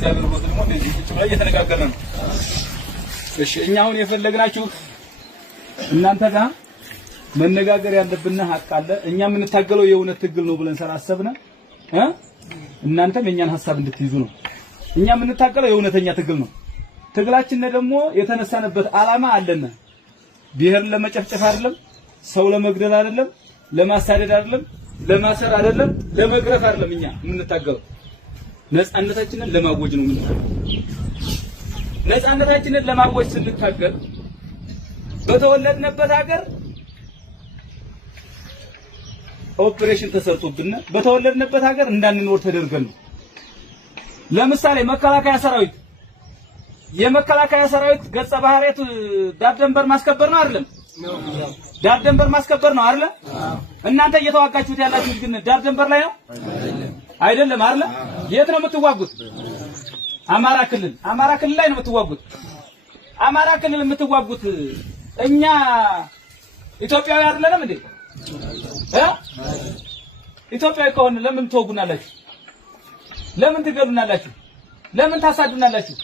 እግዚአብሔር ወጥ ደግሞ እንደዚህ ቁጭ ብለን እየተነጋገርን ነው። እሺ እኛ አሁን የፈለግናችሁ እናንተ ጋር መነጋገር ያለብን ሀቅ አለ። እኛ የምንታገለው የእውነት ትግል ነው ብለን ሰራሰብነ እናንተም የኛን ሐሳብ እንድትይዙ ነው። እኛ የምንታገለው የእውነተኛ ትግል ነው። ትግላችን ደግሞ የተነሳነበት ዓላማ አለና ብሔር ለመጨፍጨፍ አይደለም፣ ሰው ለመግደል አይደለም፣ ለማሳደድ አይደለም፣ ለማሰር አይደለም፣ ለመግረፍ አይደለም። እኛ የምንታገለው ነፃነታችንን ለማወጅ ነው። ነፃነታችንን ለማወጅ ስንታገል በተወለድንበት ሀገር ኦፕሬሽን ተሰርቶብን በተወለድንበት ሀገር እንዳንኖር ተደርገን ነው። ለምሳሌ መከላከያ ሰራዊት የመከላከያ ሰራዊት ገጸ ባህሪያቱ ዳር ድንበር ማስከበር ነው አይደለም? ዳር ድንበር ማስከበር ነው አይደል? እናንተ እየተዋጋችሁት ያላችሁት ግን ዳር ድንበር ላይ ነው አይደለም አይደል? የት ነው የምትዋጉት? አማራ ክልል ላይ ነው የምትዋጉት። አማራ ክልል የምትዋጉት እኛ ኢትዮጵያዊ አይደለንም እንዴ? ኢትዮጵያዊ ከሆነ ለምን ትወጉናላችሁ? ለምን ትገሉናላችሁ? ለምን ታሳዱናላችሁ?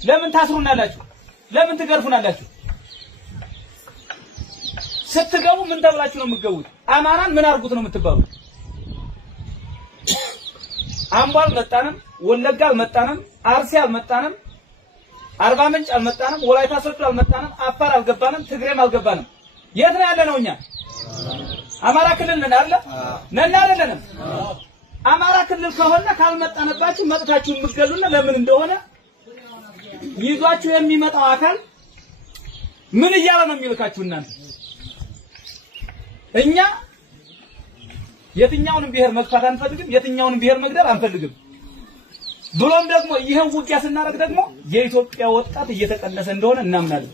ለምን ታስሩናላችሁ? ለምን ትገርፉናላችሁ? ስትገቡ ምን ተብላችሁ ነው የምትገቡት? አማራን ምን አርጉት ነው የምትባሉት? አምቦ አልመጣንም፣ ወለጋ አልመጣንም፣ አርሲ አልመጣንም፣ አርባ ምንጭ አልመጣንም፣ ወላይታ ሶዶ አልመጣንም፣ አፋር አልገባንም፣ ትግሬም አልገባንም። የት ነው ያለነው እኛ? አማራ ክልል ነን አይደል? ነን አይደለንም? አማራ ክልል ከሆነ ካልመጣንባችሁ መጥታችሁ የምትገሉና ለምን እንደሆነ ይዟችሁ የሚመጣው አካል ምን እያለ ነው የሚልካችሁ እናንተ? እኛ የትኛውንም ብሔር መግፋት አንፈልግም፣ የትኛውንም ብሔር መግደል አንፈልግም። ብሎም ደግሞ ይሄን ውጊያ ስናደርግ ደግሞ የኢትዮጵያ ወጣት እየተቀነሰ እንደሆነ እናምናለን።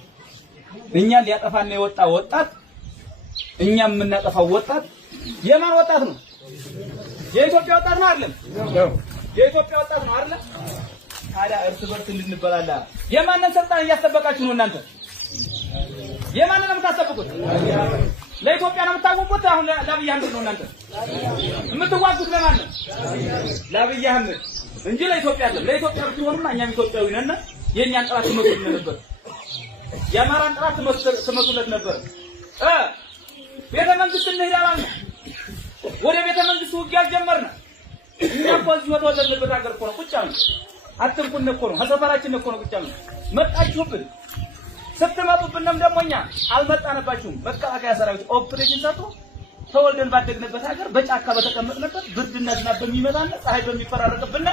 እኛን ሊያጠፋና የወጣ ወጣት እኛም የምናጠፋው ወጣት የማን ወጣት ነው? የኢትዮጵያ ወጣት ነው አይደለም? የኢትዮጵያ ወጣት ነው አይደል? ታዲያ እርስ በርስ እንድንበላላ የማንን ስልጣን እያስጠበቃችሁ ነው እናንተ? የማንን ነው የምታስጠብቁት? ለኢትዮጵያ ነው የምታወቁት? አሁን ለአብይ አህመድ ነው እናንተ የምትዋጉት? ለማን ነው? ለአብይ አህመድ እንጂ ለኢትዮጵያ አይደለም። ለኢትዮጵያ ብትሆኑማ እኛም ኢትዮጵያዊ ነን። የኛን ጥራት ትመቱልን ነበር። የአማራን ጥራት ትመቱለት ነበር። ቤተ መንግስት እንሄዳለን። ወደ ቤተ መንግስት ውጊያ ጀመርና እኛ እኮ እዚህ ወተወለድንበት ሀገር እኮ ነው ቁጭ አልን። አትንኩን እኮ ነው ሀሰፈራችን እኮ ነው ቁጭ አልን። መጣችሁብን። ስትመጡብንም ደግሞ እኛ አልመጣንባችሁም። መከላከያ ሰራዊት ኦፕሬሽን ሰርቶ ተወልደን ባደግንበት ሀገር በጫካ በተቀመጥንበት ብርድና ዝናብ በሚመጣና ፀሐይ በሚፈራረቅብን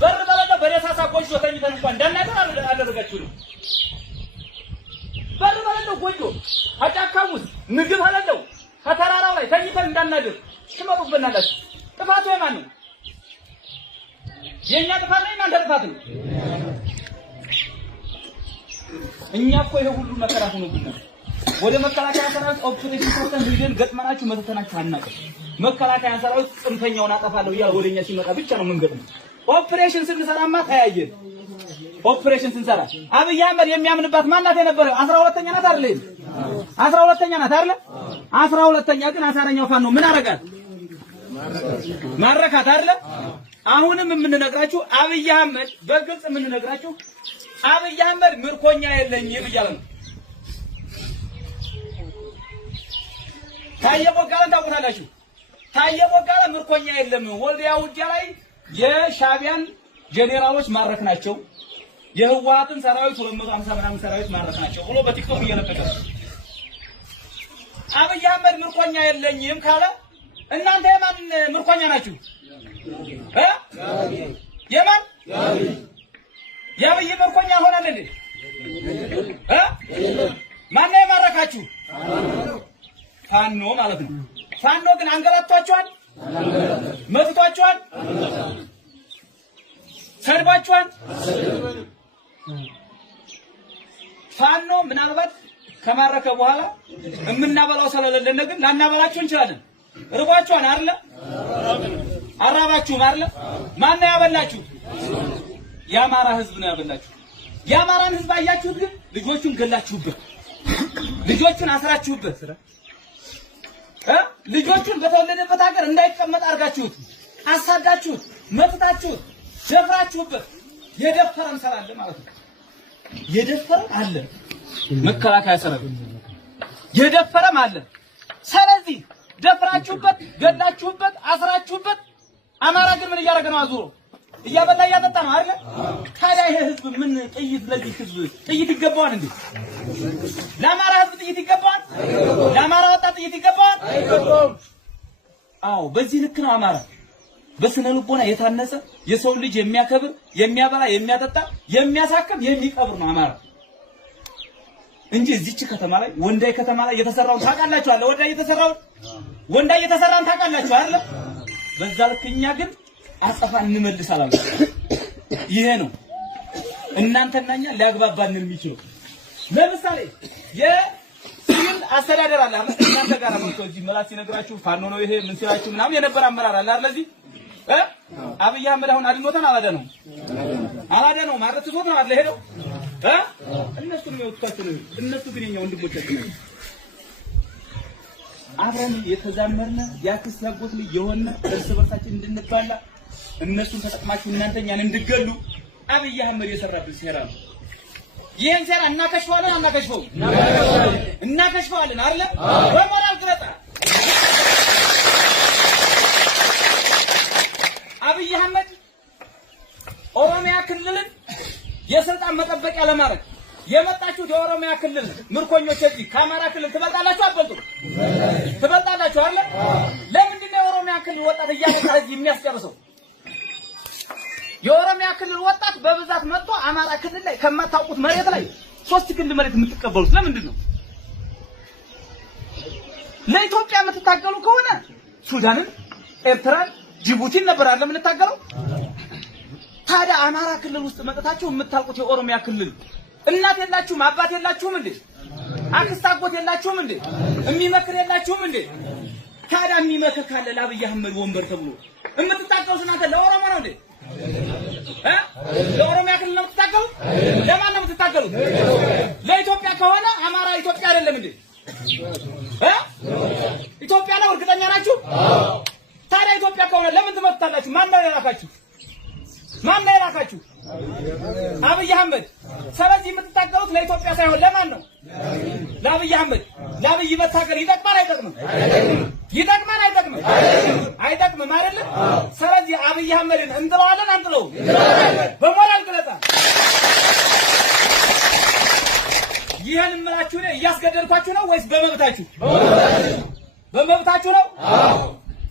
በር በለጠ በደሳሳ ጎጆ ተኝተን እንኳን እንዳናገር አደረጋችሁን። በር በለጠ ጎጆ አጫካው ውስጥ ምግብ አለለው ከተራራው ላይ ተኝተን እንዳናገር ትመጡብናላችሁ። ጥፋቱ የማን ነው? የኛ ጥፋት ነው? እናንተ ጥፋት ነው? እኛ እኮ ይሄ ሁሉ መከራ ሆኖብናል። ወደ መከላከያ ሰራዊት ኦፕሬሽን ሰርተን ሄደን ገጥመናችሁ መተተናችሁ አናውቅም። መከላከያ ሰራዊት ጽንፈኛውን አጠፋለሁ እያለ ወደኛ ሲመጣ ብቻ ነው የምንገጥመው። ኦፕሬሽን ስንሰራማ ተያየን። ኦፕሬሽን ስንሰራ አብይ አህመድ የሚያምንባት ማናት የነበረው? 12ኛ ናት አይደል? 12ኛ ናት አይደል? 12ኛ ግን አሳረኛው ፋኖ ምን አረጋት? ማረካት አይደል? አሁንም የምንነግራችሁ አብይ አህመድ በግልጽ የምንነግራችሁ አብይ አህመድ ምርኮኛ የለኝም እያለ ነው። ታየ ቦጋለን ታውቁታላችሁ። ታየ ቦጋለ ምርኮኛ የለም። ወልዲያ ውጊያ ላይ የሻቢያን ጄኔራሎች ማረክ ናቸው፣ የህወሓትን ሰራዊት 250 ምናምን ሰራዊት ማረክ ናቸው ብሎ በቲክቶክ እየለቀቀ አብይ አህመድ ምርኮኛ የለኝም ካለ እናንተ የማን ምርኮኛ ናችሁ? የማን የአብይ ምርኮኛ ሆናል እንዴ? ማን የማረካችሁ? ፋኖ ማለት ነው። ፋኖ ግን አንገላቷቸዋል፣ መጥቷቸዋል፣ ሰድባቸዋል። ፋኖ ምናልባት ከማረከ በኋላ የምናበላው ስለሌለን ግን ላናበላችሁ እንችላለን። ርቧችኋል አይደል? አራባችሁም አይደል? ማን ነው ያበላችሁ? የአማራ ህዝብ ነው ያበላችሁ። የአማራን ህዝብ አያችሁት? ግን ልጆቹን ገላችሁበት፣ ልጆቹን አስራችሁበት፣ ልጆቹን በተወለደበት ሀገር እንዳይቀመጥ አድርጋችሁት፣ አሳዳችሁት፣ መጥታችሁት፣ ደፍራችሁበት የደፈረም ሰራለ ማለት ነው። የደፈረም አለ መከላከያ ሰራዊት የደፈረም አለ። ስለዚህ ደፍራችሁበት ገላችሁበት አስራችሁበት አማራ ግን ምን እያደረገ ነው? አዙሮ እያበላ እያጠጣ ነው አይደል? ታዲያ ይሄ ህዝብ ምን ጥይት ለዚህ ህዝብ ጥይት ይገባዋል እንዴ? ለአማራ ህዝብ ጥይት ይገባዋል? ለአማራ ወጣት ጥይት ይገባዋል? አይገባውም። አዎ በዚህ ልክ ነው አማራ በስነ ልቦና የታነጸ የሰው ልጅ የሚያከብር የሚያበላ የሚያጠጣ የሚያሳክም የሚቀብር ነው አማራ እንጂ እዚች ከተማ ላይ ወንዳይ ከተማ ላይ የተሰራውን ታውቃላችሁ አለ ወንዳይ የተሰራን ታውቃላችሁ አይደል? በዛ ልክኛ ግን አጸፋን እንመልሳለን። ይሄ ነው እናንተና እኛ ሊያግባባን የሚችለው። ለምሳሌ የሲቪል አስተዳደር አለ እናንተ ጋር ነው እዚህ መላስ ሲነግራችሁ ፋኖ ነው ይሄ ምን ሲላችሁ ምናምን የነበረ አመራር አለ አይደል? እዚህ አብይ አህመድ አሁን አድኖታን አላደነው ማለት ትቶት ነው አይደል? ሄደው እነሱ ነው የወጣቸው እነሱ ግን የኛ ወንድሞቻችን ናቸው። አብረን የተዛመርነ ያክስ ያጎት ልጅ የሆነ እርስ በርሳችን እንድንባላ እነሱን ተጠቅማችሁ እናንተኛን እንድገሉ አብይ አህመድ የሰራብን ሴራ ነው። ይሄን ሴራ እናከሽፈዋለን አይደል? በሞራል ግለጣ አብይ አህመድ ኦሮሚያ ክልልን የስልጣን መጠበቂያ ለማድረግ የመጣችሁት የኦሮሚያ ክልል ምርኮኞች እዚህ ከአማራ ክልል ትበልጣላችሁ አትበልጡም? ትበልጣላችሁ አይደል? ለምንድን ነው የኦሮሚያ ክልል ወጣት እያመጣ እዚህ የሚያስጨርሰው? የኦሮሚያ ክልል ወጣት በብዛት መጥቶ አማራ ክልል ላይ ከማታውቁት መሬት ላይ 3 ክንድ መሬት የምትቀበሉት ለምንድን ነው? ለኢትዮጵያ የምትታገሉ ከሆነ ሱዳንን፣ ኤርትራን፣ ጅቡቲን ነበር አይደል የምንታገለው? ታዲያ አማራ ክልል ውስጥ መጥታችሁ የምታውቁት የኦሮሚያ ክልል እናት የላችሁም? አባት የላችሁም እንዴ? አክስት አጎት የላችሁም እንዴ? የሚመክር የላችሁም እንዴ? ታዲያ የሚመክር ካለ ለአብይ አህመድ ወንበር ተብሎ የምትታገሉት እናንተ ለኦሮሞ ነው እንዴ? ለኦሮሚያ ክልል ነው የምትታገሉት? ለማን ነው የምትታገሉት? ለኢትዮጵያ ከሆነ አማራ ኢትዮጵያ አይደለም እንዴ? ኢትዮጵያ ነው እርግጠኛ ናችሁ? ታዲያ ኢትዮጵያ ከሆነ ለምን ትመጣላችሁ? ማን ነው የላካችሁ? አብይ አህመድ። ስለዚህ የምትታገሉት ለኢትዮጵያ ሳይሆን ለማን ነው? ለአብይ አህመድ። ለአብይ መታገል ይጠቅማል አይጠቅምም? አይጠቅምም አይደለም? ስለዚህ አብይ አህመድን እንጥለዋለን አንጥለው? በሞራል ግለጣ ይሄን እምላችሁ ነው። እያስገደድኳችሁ ነው ወይስ በመብታችሁ? በመብታችሁ ነው።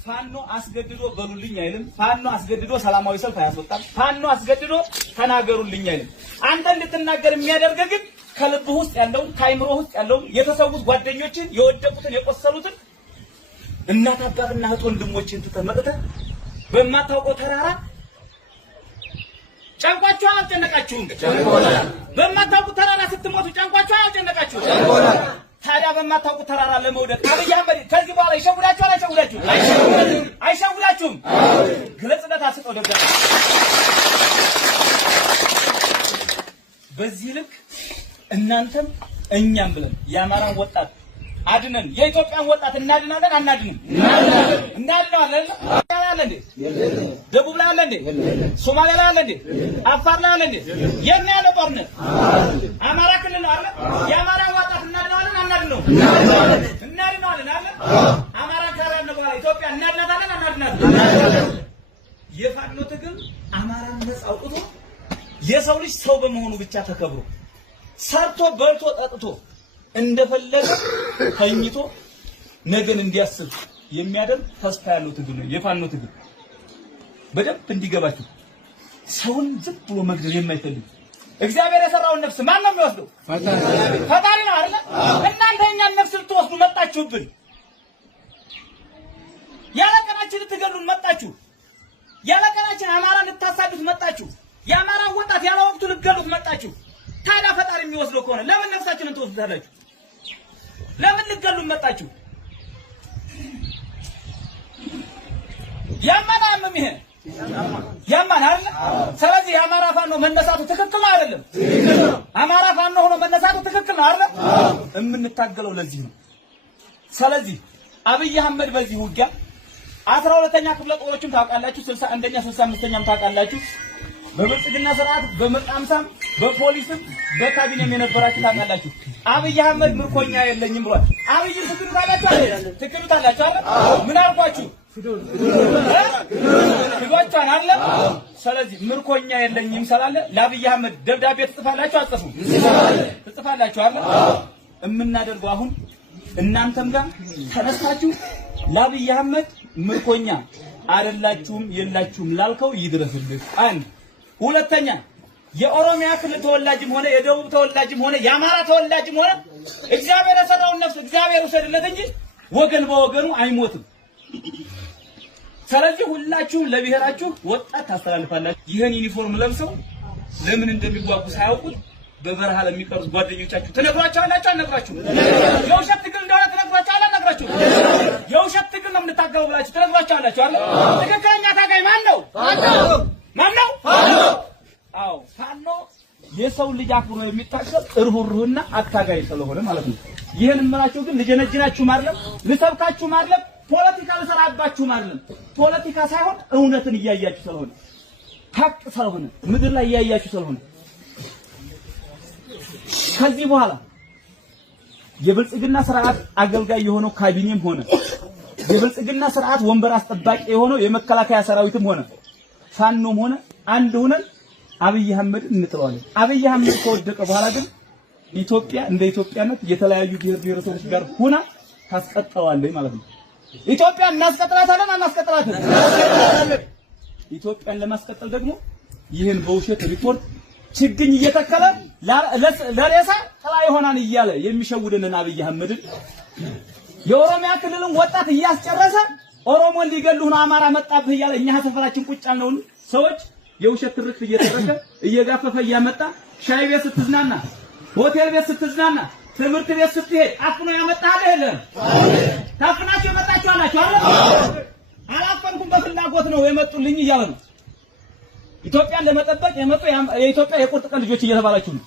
ፋኖ አስገድዶ በሉልኝ አይልም። ፋኖ አስገድዶ ሰላማዊ ሰልፍ አያስወጣም። ፋኖ አስገድዶ ተናገሩልኝ አይልም። አንተ እንድትናገር የሚያደርግ ግን ከልብህ ውስጥ ያለውን ከአይምሮ ውስጥ ያለውን የተሰዉት ጓደኞችን የወደቁትን የቆሰሉትን እናት አባትና እህት ወንድሞችን ተመጥተህ በማታውቀው ተራራ ጨንቋችሁ አልጨነቃችሁም? በማታውቁት ተራራ ስትሞቱ ጨንቋችሁ አልጨነቃችሁም? ታዲያ በማታውቁት ተራራ ለመውደቅ አብይ አህመድ ከዚህ በኋላ አይሸውዳችሁም? ግለጽነት አስጠው ደጋ በዚህ ልክ እናንተም እኛም ብለን የአማራን ወጣት አድነን የኢትዮጵያን ወጣት እናድናለን አናድንም? እናድናለን። አለ እንዴ? ደቡብ ላይ አለ እንዴ? ሶማሊያ ላይ አለ እንዴ? አፋር ላይ አለ እንዴ? የት ነው ያለው ጦርነት? አማራ ክልል አለ። የአማራን ወጣት እናድናለን አናድነው? እናድናለን አለ። አማራ ካራነ በኋላ ኢትዮጵያ እናድናታለን አናድናለን? የፋኖ ትግል አማራን ነፃ አውጥቶ የሰው ልጅ ሰው በመሆኑ ብቻ ተከብሮ ሰርቶ በልቶ ጠጥቶ እንደፈለገ ተኝቶ ነገን እንዲያስብ የሚያደርግ ተስፋ ያለው ትግል ነው የፋኖ ትግል። በደንብ እንዲገባችሁ ሰውን ዝም ብሎ መግደል የማይፈልግ እግዚአብሔር የሰራውን ነፍስ ማን ነው የሚወስደው? ፈጣሪ ነው አይደል? እናንተ የኛን ነፍስ ልትወስዱ መጣችሁብን። ያለቀናችን ልትገሉን መጣችሁ። ያለቀናችን አማራን ልታሳዱት መጣችሁ። የአማራ ወጣት ያለ ወቅቱ ልትገሉት መጣችሁ። ታዲያ ፈጣሪ የሚወስደው ከሆነ ለምን ነፍሳችንን ትወስዳላችሁ? ለምን ልትገሉን መጣችሁ? ያማናም ይሄ ያማና አይደል? ስለዚህ የአማራ ፋኖ መነሳቱ ትክክል አይደለም። አማራ ፋኖ ሆኖ መነሳቱ ትክክል ነው አይደል? የምንታገለው ለዚህ ነው። ስለዚህ አብይ አህመድ በዚህ ውጊያ 12ኛ ክፍለ ጦሮችም ታውቃላችሁ፣ 61ኛ 65ኛም ታውቃላችሁ። በብልጽግና ስርዓት በመቃምሳም በፖሊስም በካቢኔም የነበራችሁ ታውቃላችሁ። አብይ አህመድ ምርኮኛ የለኝም ብሏል። አብይ ትክክሉታላችሁ አይደል? ምን አልኳችሁ? ትጓቻን አለ። ስለዚህ ምርኮኛ የለኝም ስላለ ለአብይ አህመድ ደብዳቤ ትጽፋላችሁ አትጽፉም? ትጽፋላችሁ አይደል? የምናደርገው አሁን እናንተም ጋር ተነስታችሁ ለአብይ አህመድ ምርኮኛ አይደላችሁም የላችሁም ላልከው ይድረስልህ። አንድ ሁለተኛ የኦሮሚያ ክልል ተወላጅም ሆነ የደቡብ ተወላጅም ሆነ የአማራ ተወላጅም ሆነ እግዚአብሔር የሰራውን ነፍስ እግዚአብሔር ውሰድለት እንጂ ወገን በወገኑ አይሞትም። ስለዚህ ሁላችሁም ለብሔራችሁ ወጣት ታስተላልፋላችሁ። ይሄን ዩኒፎርም ለብሰው ለምን እንደሚጓጉ ሳያውቁት በበረሃ ለሚቀሩት ጓደኞቻችሁ ትነግራቸዋላችሁ አልነግራችሁም? የውሸት ትግል እንደሆነ ትነግራቸዋላችሁ አልነግራችሁም? የውሸት ትግል ነው የምንታገለው ብላችሁ ትነግራቸዋላችሁ አይደል? ትክክለኛ ታጋይ ማን ነው? ማን ነው? አዎ ፋኖ የሰው ልጅ አክብሮ የሚታገል እርሁሩህና አታጋይ ስለሆነ ማለት ነው። ይሄን እምላችሁ ግን ልጀነጅናችሁ አይደለም፣ ልሰብካችሁ አይደለም፣ ፖለቲካ ልሰራባችሁ አይደለም። ፖለቲካ ሳይሆን እውነትን እያያችሁ ስለሆነ ሀቅ ስለሆነ ምድር ላይ እያያችሁ ስለሆነ ከዚህ በኋላ የብልጽግና ስርዓት አገልጋይ የሆነው ካቢኔም ሆነ የብልጽግና ስርዓት ወንበር አስጠባቂ የሆነው የመከላከያ ሰራዊትም ሆነ ፋኖም ሆነ አንድ ሆነን አብይ አህመድ እንጥለዋለን። አብይ አህመድ ከወደቀ በኋላ ግን ኢትዮጵያ እንደ ኢትዮጵያነት የተለያዩ ብሔር ብሔረሰቦች ጋር ሆና ታስቀጥለዋለች ማለት ነው። ኢትዮጵያን እናስቀጥላታለን አናስቀጥላትም? ኢትዮጵያን ለማስቀጠል ደግሞ ይህን በውሸት ሪፖርት ችግኝ እየተከለ ለሬሳ ጥላ ይሆናል እያለ የሚሸውድልን አብይ አህመድን የኦሮሚያ ክልልን ወጣት እያስጨረሰ ኦሮሞን ሊገሉህ ነው አማራ መጣብህ እያለ እኛ ሰፈራችን ቁጭ ያልነውን ሰዎች የውሸት ትርክት እየተረከ እየጋፈፈ እያመጣ ሻይ ቤት ስትዝናና፣ ሆቴል ቤት ስትዝናና፣ ትምህርት ቤት ስትሄድ አፍኖ ያመጣህ አይደለም? ታፍናችሁ የመጣችሁ አላችሁ አይደል? አላፈንኩም በፍላጎት ነው የመጡልኝ እያለ ነው። ኢትዮጵያን ለመጠበቅ የመጡ የኢትዮጵያ የቁርጥ ቀን ልጆች እየተባላችሁ ነው።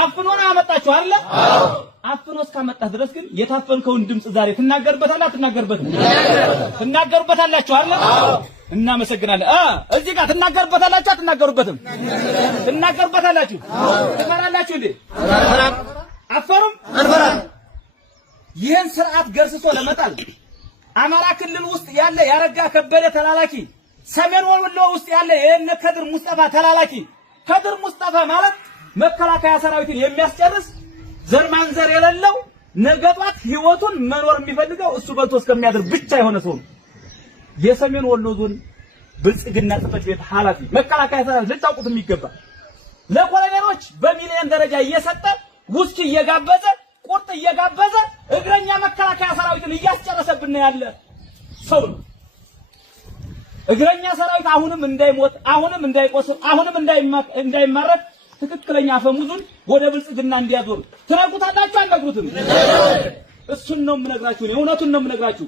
አፍኖ ነው ያመጣችሁ አይደል? አፍኖ እስካመጣህ ድረስ ግን የታፈንከውን ድምጽ ዛሬ ትናገርበታለህ አትናገርበትም? ትናገርበታላችሁ አይደል? እናመሰግናለን። እዚህ ጋር ትናገርበታላችሁ አትናገሩበትም? ትናገርበታላችሁ። ትፈራላችሁ እንዴ? አፈሩም አንፈራም። ይህን ስርዓት ገርስሶ ለመጣል አማራ ክልል ውስጥ ያለ ያረጋ ከበደ ተላላኪ፣ ሰሜን ወሎ ውስጥ ያለ የነ ከድር ሙስጠፋ ተላላኪ። ከድር ሙስጠፋ ማለት መከላከያ ሰራዊትን የሚያስጨርስ ዘር ማንዘር የሌለው ነገጧት ህይወቱን መኖር የሚፈልገው እሱ በልቶ እስከሚያድር ብቻ የሆነ ሰው ነው። የሰሜን ወሎ ዞን ብልጽግና ጽሕፈት ቤት ኃላፊ መከላከያ ሰራዊት ልታውቁት የሚገባ ለኮሎኔሎች በሚሊዮን ደረጃ እየሰጠ ውስኪ እየጋበዘ ቁርጥ እየጋበዘ እግረኛ መከላከያ ሰራዊትን እያስጨረሰብን ያለ ሰው ነው። እግረኛ ሰራዊት አሁንም እንዳይሞት፣ አሁንም እንዳይቆስል፣ አሁንም እንዳይማረክ ትክክለኛ አፈሙዙን ወደ ብልጽግና እንዲያዞር ትነግሩታላችሁ አትነግሩትም? እሱን ነው የምነግራችሁ፣ እውነቱን ነው የምነግራችሁ።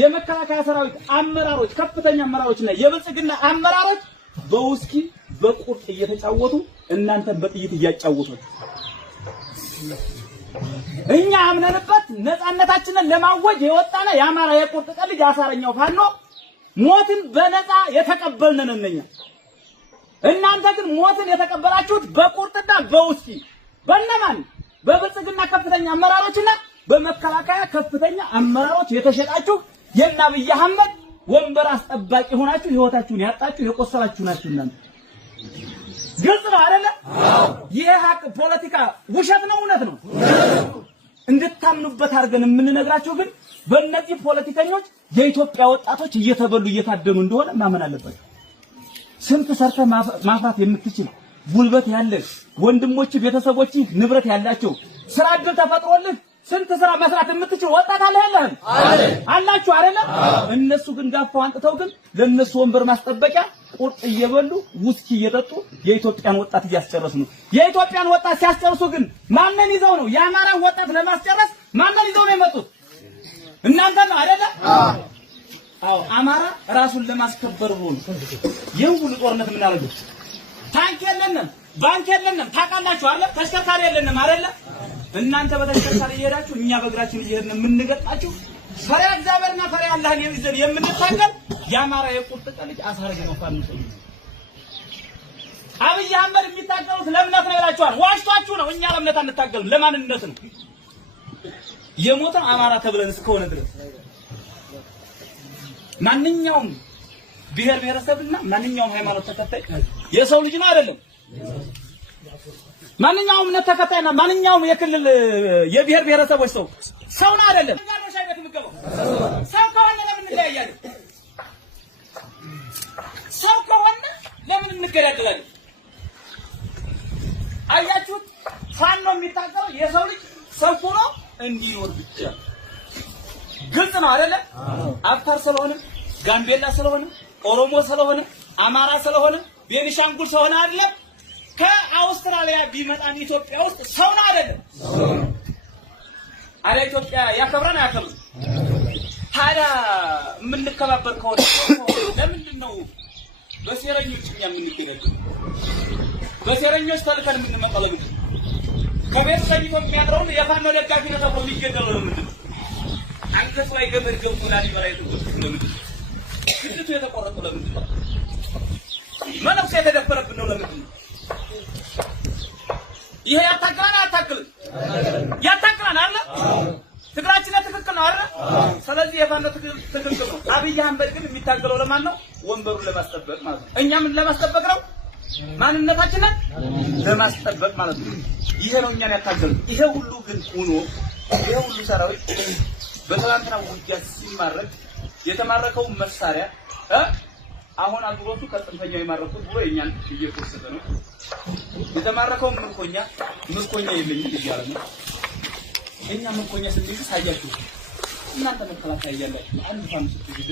የመከላከያ ሰራዊት አመራሮች፣ ከፍተኛ አመራሮችና የብልጽግና አመራሮች በውስኪ በቁርጥ እየተጫወቱ እናንተን በጥይት እያጫወቱ እኛ አምነንበት ነፃነታችንን ለማወጅ የወጣነ የአማራ የቁርጥ ቀን ልጅ አሳረኛው ፋኖ ሞትን በነፃ የተቀበልነን እነኛ። እናንተ ግን ሞትን የተቀበላችሁት በቁርጥና በውስኪ በእነማን? በብልጽግና ከፍተኛ አመራሮችና በመከላከያ ከፍተኛ አመራሮች የተሸጣችሁ የእነ አብይ አህመድ ወንበር አስጠባቂ ሆናችሁ ህይወታችሁን ያጣችሁ የቆሰላችሁ ናችሁ እናንተ። ግልጽ ነው አይደለ? ይሄ ሀቅ ፖለቲካ ውሸት ነው እውነት ነው እንድታምኑበት አድርገን የምንነግራችሁ ግን በእነዚህ ፖለቲከኞች የኢትዮጵያ ወጣቶች እየተበሉ እየታደኑ እንደሆነ ማመን አለባችሁ። ስንት ሰርተ ማፍራት የምትችል ጉልበት ያለህ ወንድሞች ቤተሰቦች ንብረት ያላቸው ስራ እድል ተፈጥሮልህ ስንት ስራ መስራት የምትችል ወጣት አለ የለህም? አላችሁ አይደለ? እነሱ ግን ጋፋው አንጥተው ግን ለነሱ ወንበር ማስጠበቂያ ቁርጥ እየበሉ ውስኪ እየጠጡ የኢትዮጵያን ወጣት እያስጨረሱ ነው። የኢትዮጵያን ወጣት ሲያስጨርሱ ግን ማንን ይዘው ነው? የአማራን ወጣት ለማስጨረስ ማንን ይዘው ነው የመጡት? እናንተ ነው አይደለ? አዎ አማራ ራሱን ለማስከበር ነው ይሄን ሁሉ ጦርነት የምናደርገው። ታንክ የለንም፣ ባንክ የለንም፣ ታውቃላችሁ አይደል? ተሽከርካሪ የለንም አይደለ? እናንተ በተሽከርካሪ እየሄዳችሁ እኛ በእግራችን እየሄድን የምንገጣችሁ ፈሪያ እግዚአብሔርና ፈሪያ አላህን ይዘን የምንታገል የአማራ የቁርጥ ቀን ልጅ አሳረገ ነው ፋኖ። አብይ አህመድ የሚታገሉት ለእምነት ነው ይላችኋል። ዋሽቷችሁ ነው። እኛ ለእምነት አንታገልም፣ ለማንነት ነው። የሞተው አማራ ተብለን እስከሆነ ድረስ ማንኛውም ብሔር ብሔረሰብና ማንኛውም ሃይማኖት ተከታይ የሰው ልጅ ነው አይደለም? ማንኛውም እምነት ተከታይና ማንኛውም የክልል የብሔር ብሔረሰቦች ሰው ነው አይደለም? ሰው ከሆነ ለምን እንለያያለን? ሰው ከሆነ ለምን እንገዳደላለን? አያችሁት? ፋኖ የሚታገለው የሰው ልጅ ሰው ሆኖ እንዲኖር ብቻ። ግልጽ ነው አይደለ? አፋር ስለሆነ፣ ጋምቤላ ስለሆነ፣ ኦሮሞ ስለሆነ፣ አማራ ስለሆነ፣ ቤኒሻንጉል ስለሆነ አይደለም። ከአውስትራሊያ ቢመጣን ኢትዮጵያ ውስጥ ሰው ነው አይደለም? አረ ኢትዮጵያ ያከብራን አያከብርም? ታዲያ የምንከባበር ከሆነ ለምንድን ነው በሴረኞች እኛ የምንገናኘው? በሴረኞች ተልከን የምንመጣው ለምንድን ነው? ከቤት ሰይቶ የሚያድረውን የፋኖ ደጋፊ ነው ተብሎ የሚገደለው ለምንድን ነው? አንገቱ ላይ ገመድ ገብቶ ላሊበላ የተቆረጠው ለምንድን ነው? ግድቱ የተቆረጠው ለምንድን ነው? መነኩሴ የተደፈረብን ነው ለምንድን ነው? ይሄ ያታክላን አያታክልም? ያታክላን አይደል? ትግራችን ትክክል ነው አይደል? ስለዚህ የፋኖ ትክክል ነው። አብይ አህመድ ግን የሚታገለው ለማን ነው? ወንበሩን ለማስጠበቅ ማለት ነው። እኛ ምን ለማስጠበቅ ነው? ማንነታችንን ለማስጠበቅ ማለት ነው። ይሄ ነው እኛን ያታገለው። ይሄ ሁሉ ግን ሆኖ ይሄ ሁሉ ሰራዊት በትላንትና ውጊያ ሲማረክ የተማረከው መሳሪያ አሁን አግሮቱ ከጥንፈኛው የማረኩት ብሎ የኛን እየተወሰደ ነው። የተማረከው ምርኮኛ የለኝም እያለ ነው። እኛ ምርኮኛ ስንይዝ ሳያችሁ እናንተ መከላከያ እያላችሁ አንድ ፋኖ ስትይዙ